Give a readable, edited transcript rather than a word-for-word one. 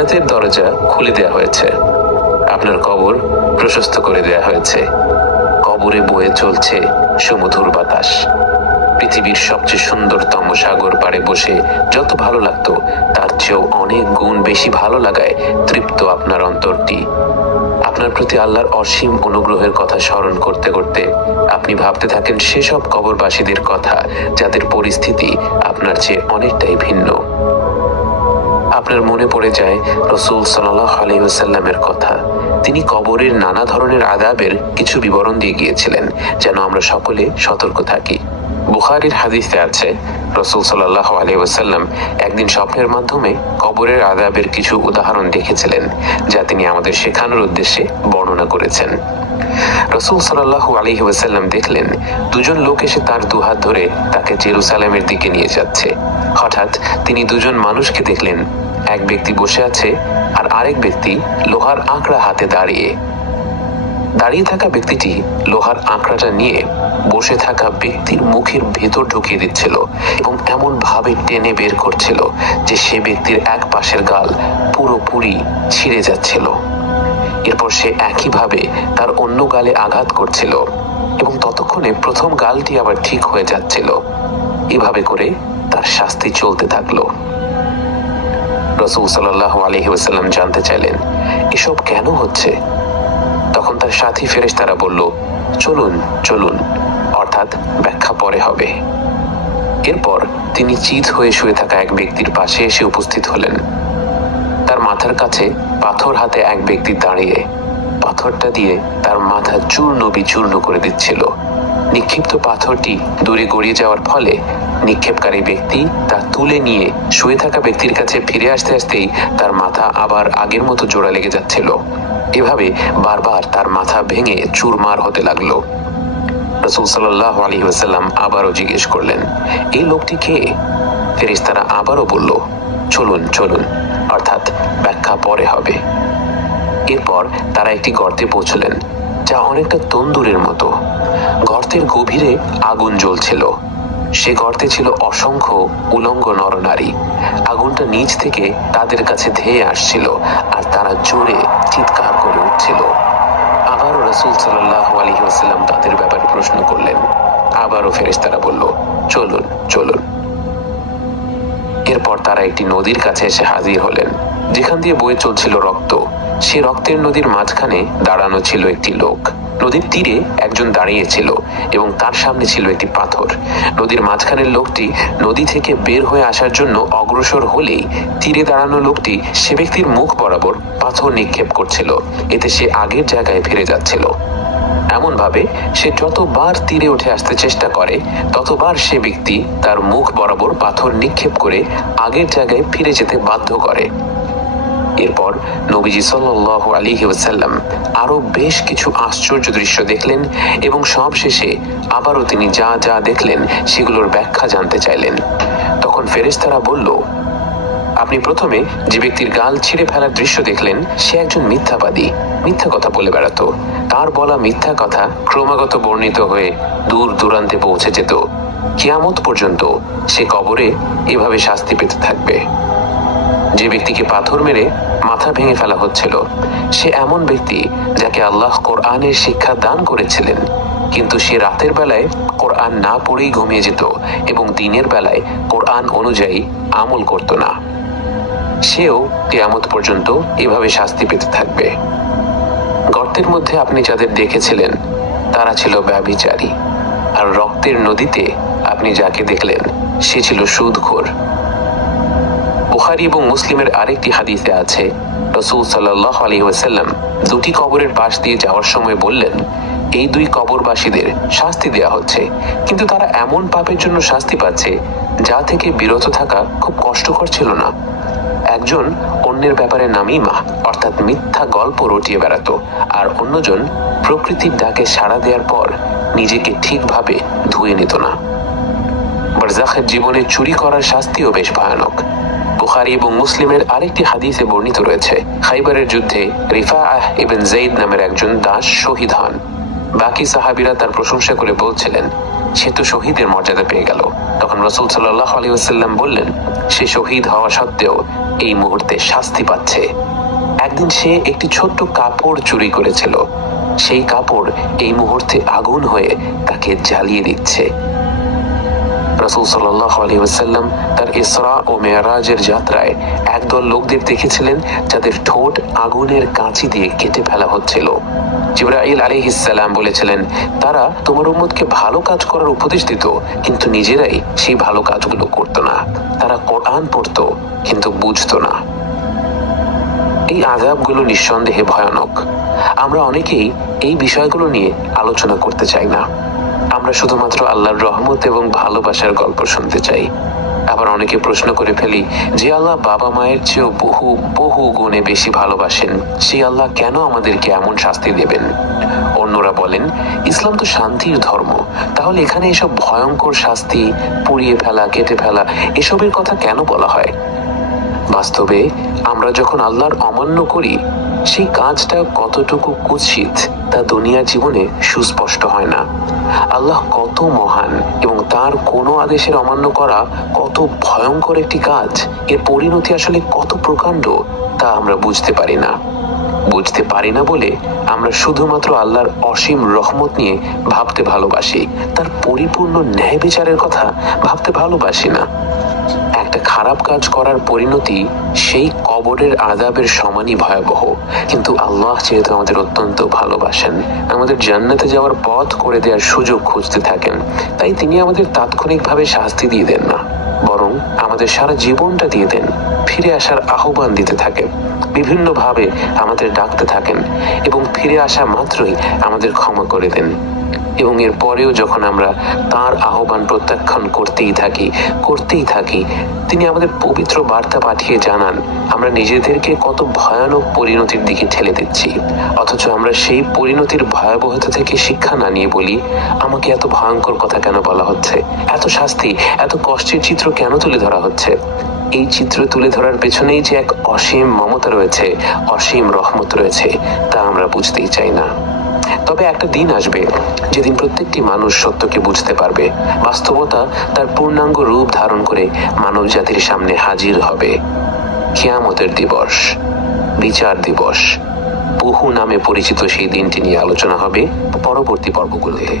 জান্নাতের দরজা খুলে দেয়া হয়েছে, আপনার কবর প্রশস্ত করে দেয়া হয়েছে। কবরে বয়ে চলছে সুমধুর বাতাস। পৃথিবীর সবচেয়ে সুন্দরতম সাগর পাড়ে বসে যত ভালো লাগতো তার চেয়েও অনেক গুণ বেশি ভালো লাগায় তৃপ্ত আপনার অন্তরটি। আপনার প্রতি আল্লাহর অসীম অনুগ্রহের কথা স্মরণ করতে করতে আপনি ভাবতে থাকেন সেসব কবরবাসীদের কথা যাদের পরিস্থিতি আপনার চেয়ে অনেকটাই ভিন্ন। আপনার মনে পড়ে যায় রাসূল সাল্লাল্লাহু আলাইহি ওয়াসাল্লামের কথা। তিনি কবরের নানা ধরনের আযাবের কিছু বিবরণ দিয়ে গিয়েছিলেন যেন আমরা সকলে সতর্ক থাকি। বুখারীর হাদিসে আছে, রাসূল সাল্লাল্লাহু আলাইহি ওয়াসাল্লাম একদিন স্বপ্নের মাধ্যমে কবরের আযাবের কিছু উদাহরণ দেখেছিলেন, যা তিনি আমাদের শেখানোর উদ্দেশ্যে বর্ণনা করেছেন। রাসূল সাল্লাল্লাহু আলাইহি ওয়াসাল্লাম দেখলেন দুজন লোক এসে তার দুহাত ধরে তাকে জেরুসালেমের দিকে নিয়ে যাচ্ছে। হঠাৎ তিনি দুজন মানুষকে দেখলেন, এক ব্যক্তি বসে আছে আর আরেক ব্যক্তি লোহার আঁকড়া হাতে দাঁড়িয়ে থাকা ব্যক্তিটি লোহার আঁকড়াটা নিয়ে বসে থাকা ব্যক্তির মুখের ভেতর ঢুকিয়ে দিচ্ছিল এবং এমন ভাবে টেনে বের করছিল যে সে ব্যক্তির এক পাশের গাল পুরোপুরি ছিঁড়ে যাচ্ছিল। এরপর সে একইভাবে তার অন্য গালে আঘাত করছিল এবং ততক্ষণে প্রথম গালটি আবার ঠিক হয়ে যাচ্ছিল। এভাবে করে তার শাস্তি চলতে থাকলো। রাসূল সাল্লাল্লাহু আলাইহি ওয়াসাল্লাম জানতে চাইলেন, এসব কেন হচ্ছে? তখন তার সাথী ফেরেশতারা বলল, চলুন চলুন, অর্থাৎ ব্যাখ্যা পরে হবে। এরপর তিনি চিত হয়ে শুয়ে থাকা এক ব্যক্তির পাশে এসে উপস্থিত হলেন। তার মাথার কাছে পাথর হাতে এক ব্যক্তি দাঁড়িয়ে পাথরটা দিয়ে তার মাথা চূর্ণ বিচূর্ণ করে দিচ্ছিল। নিক্ষিপ্ত পাথরটি দূরে গড়িয়ে যাওয়ার ফলে নিক্ষেপকারী ব্যক্তি তা তুলে নিয়ে শুয়ে থাকা ব্যক্তির কাছে ফিরে আসতে আসতেই তার মাথা আবার আগের মতো জোড়া লেগে যাচ্ছিল। এভাবে বারবার তার মাথা ভেঙে চুরমার হতে লাগলো। রাসূল সাল্লাল্লাহু আলাইহি ওয়াসাল্লাম আবারও জিজ্ঞেস করলেন, এই লোকটি কে? ফেরেশতারা আবারও বলল, চলুন চলুন, অর্থাৎ ব্যাখ্যা পরে হবে। এরপর তারা একটি গর্তে পৌঁছলেন, যা অনেকটা তন্দুরের মতো। গর্তের গভীরে আগুন জ্বলছিল। সে গর্তে ছিল অসংখ্য উলঙ্গ নরনারী। আগুনটা নিচ থেকে তাদের কাছে ধেয়ে আসছিল আর তারা জোরে চিৎকার করে উঠছিল। আবারও রাসূল সাল্লাল্লাহু আলাইহি ওয়াসাল্লাম তাদের ব্যাপারে প্রশ্ন করলেন। আবারও ফেরেশতারা বলল, চলুন চলুন। এরপর তারা একটি নদীর কাছে এসে হাজির হলেন, যেখান দিয়ে বয়ে চলছিল রক্ত। সে রক্তের নদীর মাঝখানে দাঁড়ানো ছিল একটি লোক। নদীর তীরে একজন দাঁড়িয়েছিল এবং তার সামনে ছিল একটি পাথর। নদীর মাঝখানের লোকটি নদী থেকে বের হয়ে আসার জন্য অগ্রসর হলেই তীরে দাঁড়ানো লোকটি সে ব্যক্তির মুখ বরাবর পাথর নিক্ষেপ করছিল। এতে সে আগের জায়গায় ফিরে যাচ্ছিল। এমন ভাবে সে যতবার তীরে উঠে আসতে চেষ্টা করে ততবার সে ব্যক্তি তার মুখ বরাবর পাথর নিক্ষেপ করে আগের জায়গায় ফিরে যেতে বাধ্য করে। এরপর নবীজি সাল্লাল্লাহু আলাইহি ওয়াসাল্লাম আরো বেশ কিছু আশ্চর্য দৃশ্য দেখলেন এবং সবশেষে আবারও তিনি যা যা দেখলেন সেগুলোর ব্যাখ্যা জানতে চাইলেন। তখন ফেরেশতারা বলল, আপনি প্রথমে যে ব্যক্তির গাল ছিঁড়ে ফেলার দৃশ্য দেখলেন সে একজন মিথ্যাবাদী, মিথ্যা কথা বলে বেড়াতো। তার বলা মিথ্যা কথা ক্রমাগত বর্ণিত হয়ে দূর দূরান্তে পৌঁছে যেত। কিয়ামত পর্যন্ত সে কবরে এভাবে শাস্তি পেতে থাকবে। যে ব্যক্তিকে পাথর মেরে মাথা ভেঙে ফেলা হচ্ছিল সে এমন ব্যক্তি যাকে আল্লাহ কোরআনের শিক্ষা দান করেছিলেন, কিন্তু সে রাতের বেলায় কোরআন না পড়েই ঘুমিয়ে যেত এবং দিনের বেলায় কোরআন অনুযায়ী আমল করত না। সেও কিয়ামত পর্যন্ত এভাবে শাস্তি পেতে থাকবে। গর্তের মধ্যে আপনি যাদের দেখেছিলেন তারা ছিল ব্যভিচারী, আর রক্তের নদীতে আপনি যাকে দেখলেন সে ছিল সুদখোর। বুখারী এবং মুসলিমের আরেকটি হাদিসে আছে, রাসূল সাল্লাল্লাহু আলাইহি ওয়াসাল্লাম দুটি কবরের পাশ দিয়ে যাওয়ার সময় বললেন, এই দুই কবরবাসীদের শাস্তি দেয়া হচ্ছে, কিন্তু তারা এমন পাপের জন্য শাস্তি পাচ্ছে যা থেকে বিরত থাকা খুব কষ্টকর ছিল না। একজন অন্যের ব্যাপারে নামিমা অর্থাৎ মিথ্যা গল্প রটিয়ে বেড়াতো, আর অন্যজন প্রকৃতির ডাকে সাড়া দেওয়ার পর নিজেকে ঠিকভাবে ধুয়ে নিত না। বারজাখের জীবনে চুরি করার শাস্তিও বেশ ভয়ানক। বুখারী এবং মুসলিমের আরেকটি হাদিসে বর্ণিত রয়েছে, খাইবারের যুদ্ধে রিফাআহ ইবনে যায়েদ নামের একজন দাস শহীদ হন। বাকি সাহাবীরা তার প্রশংসা করে বলছিলেন, সে তো শহীদের মর্যাদা পেয়ে গেল। তখন রাসূল সাল্লাল্লাহু আলাইহি ওয়াসাল্লাম বললেন, সে শহীদ হওয়া সত্ত্বেও এই মুহূর্তে শাস্তি পাচ্ছে। একদিন সে একটি ছোট্ট কাপড় চুরি করেছিল, সেই কাপড় এই মুহূর্তে আগুন হয়ে তাকে জ্বালিয়ে দিচ্ছে। রাসূল সাল্লাল্লাহু আলাইহি ওয়াসাল্লাম তার ইসরা ও মেরাজের যাত্রায় একদল লোকদের দেখেছিলেন যাদের ঠোঁট আগুনের কাঁচি দিয়ে কেটে ফেলা হচ্ছিল। জিবরাইল আলাইহিস সালাম বলেছিলেন, তারা তোমার উম্মতকে ভালো কাজ করার উপদেশ দিত, কিন্তু নিজেরাই সেই ভালো কাজগুলো করত না। তারা কোরআন পড়তো কিন্তু বুঝতো না। এই আযাবগুলো নিঃসন্দেহে ভয়ানক। আমরা অনেকেই এই বিষয়গুলো নিয়ে আলোচনা করতে চাই না। আমরা শুধুমাত্র আল্লাহর রহমত এবং ভালোবাসার গল্প শুনতে চাই। আবার অনেকে প্রশ্ন করে ফেলি, যে আল্লাহ বাবা মায়ের চেয়েও বহু বহু গুণে বেশি ভালোবাসেন, সেই আল্লাহ কেন আমাদেরকে এমন শাস্তি দেবেন? অন্যরা বলেন, ইসলাম তো শান্তির ধর্ম, তাহলে এখানে এসব ভয়ঙ্কর শাস্তি, পুড়িয়ে ফেলা, কেটে ফেলা, এসবের কথা কেন বলা হয়? বাস্তবে আমরা যখন আল্লাহর অমান্য করি, সেই কাজটা কতটুকু কুৎসিত তা দুনিয়ার জীবনে সুস্পষ্ট হয় না। আল্লাহ কত মহান এবং তার কোনো আদেশের অমান্য করা কত ভয়ঙ্কর একটি কাজ, এর পরিণতি আসলে কত প্রকাণ্ড তা আমরা বুঝতে পারি না বলে আমরা শুধুমাত্র আল্লাহর অসীম রহমত নিয়ে ভাবতে ভালোবাসি, তার পরিপূর্ণ ন্যায় বিচারের কথা ভাবতে ভালোবাসি না। একটা খারাপ কাজ করার পরিণতি সেই কবরের আযাবের সমানই ভয়াবহ। কিন্তু আল্লাহ যেহেতু আমাদের অত্যন্ত ভালোবাসেন, আমাদের জান্নাতে যাওয়ার পথ করে দেওয়ার সুযোগ খুঁজতে থাকেন, তাই তিনি আমাদের তাৎক্ষণিকভাবে শাস্তি দিয়ে দেন না, বরং আমাদের সারা জীবনটা দিয়ে দেন। ফিরে আসার আহ্বান দিতে থাকেন, বিভিন্নভাবে আমাদের ডাকতে থাকেন এবং ফিরে আসা মাত্রই আমাদের ক্ষমা করে দেন। এবং এর পরেও যখন আমরা তার আহ্বান প্রত্যাখ্যান করতেই থাকি, তিনি আমাদের পবিত্র বার্তা পাঠিয়ে জানান আমরা নিজেদেরকে কত ভয়ানক পরিণতির দিকে ঠেলে দিচ্ছি। অথচ আমরা সেই পরিণতির ভয়াবহতা থেকে শিক্ষা না নিয়ে বলি, আমাকে এত ভয়ঙ্কর কথা কেন বলা হচ্ছে, এত শাস্তি, এত কষ্টের চিত্র কেন তুলে ধরা হচ্ছে? এই চিত্র তুলে ধরার পেছনেই যে এক অসীম মমতা রয়েছে, অসীম রহমত রয়েছে, তা আমরা বুঝতেই চাই না। তবে একটা দিন আসবে যেদিন প্রত্যেকটি মানুষ সত্যকে বুঝতে পারবে, বাস্তবতা তার পূর্ণাঙ্গ রূপ ধারণ করে মানব জাতির সামনে হাজির হবে। কিয়ামতের দিবস, বিচার দিবস, বহু নামে পরিচিত সেই দিনটি নিয়ে আলোচনা হবে পরবর্তী পর্বগুলোতে।